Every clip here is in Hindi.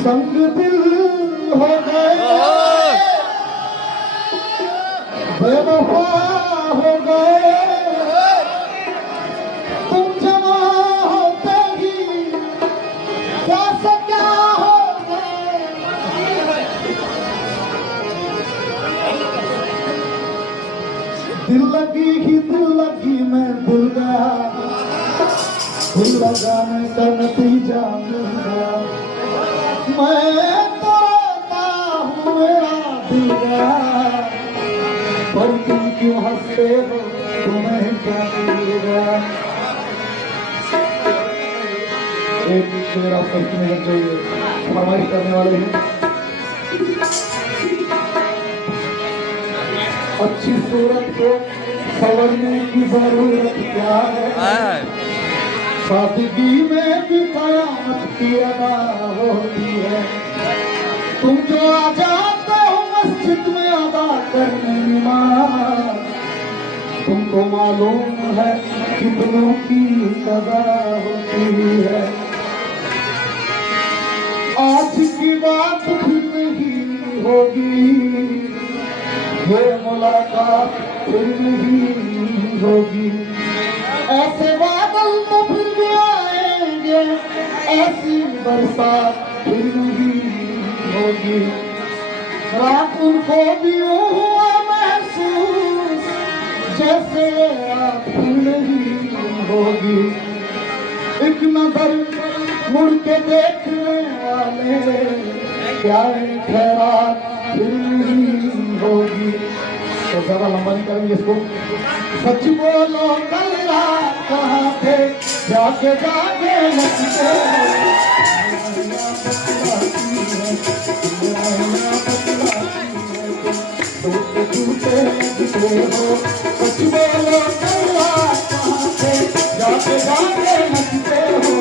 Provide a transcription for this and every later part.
संग दिल हो गए, बेवफा हो गए, तुम जमा होते ही कैसे क्या हो गए। दिल लगी ही दिल लगी मैं दिल गया, दिल लगाने का नतीजा मिल गया। मैं तो रोता हूँ मेरा दिल गया, पर तुम क्यों हंसते हो, तुम्हें क्या मिल गया। एक मेरा प्रश्न है जो ये फरमाइश करने वाले हैं। अच्छी सूरत को संवरने की जरूरत क्या है, सादगी में भी कयामत की अदा होती है। तुम जो आ जाते हो मस्जिद में अदा करने नमाज, तुमको मालूम है कितनों की सजा होती है। आज की बात फिर नहीं होगी, ये मुलाकात फिर नहीं होगी। ऐसे बादल तो फिर भी आएंगे, ऐसी बरसात फिर नहीं होगी। रात उनको भी हुआ महसूस, जैसे रात फिर नहीं होगी। एक नजर मुड़ के देखने वाले, क्या खैरात फिर नहीं होगी। तो ज्यादा लंबा नहीं करेंगे इसको। सच बोलो कल रात कहाँ थे, जाके जाके लगते हो। सच बोलो कल रात कहाँ थे, जाके जाके लगते हो।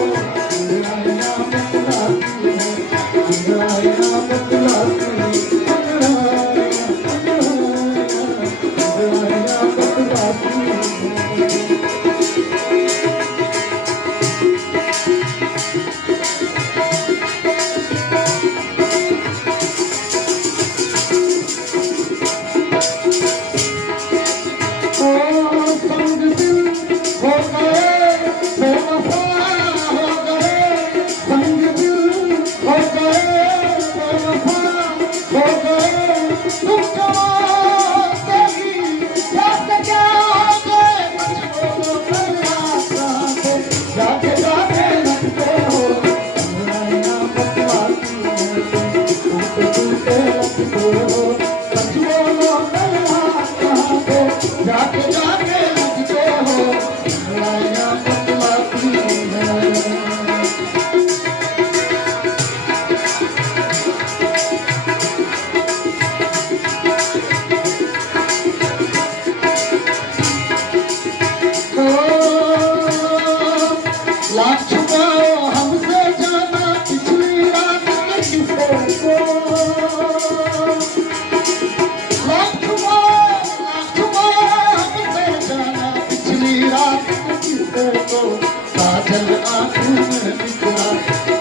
काजल आँखों में बिखरा,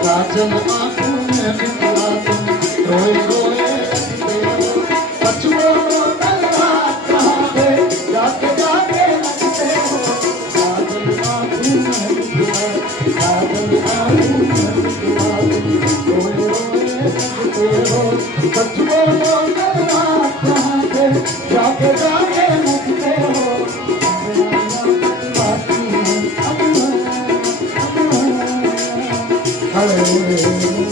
काजल आँखों में बिखरा, तुम रोए रोए लगते हो। सच बोलो कल रात कहाँ थे, जाके जाके लगते हो। काजल आँखों में बिखरा, काजल आँखों में बिखरा, तुम रोए रोए लगते हो। सच बोलो कल रात कहाँ थे, जाके जाके लगते हो। Hallelujah.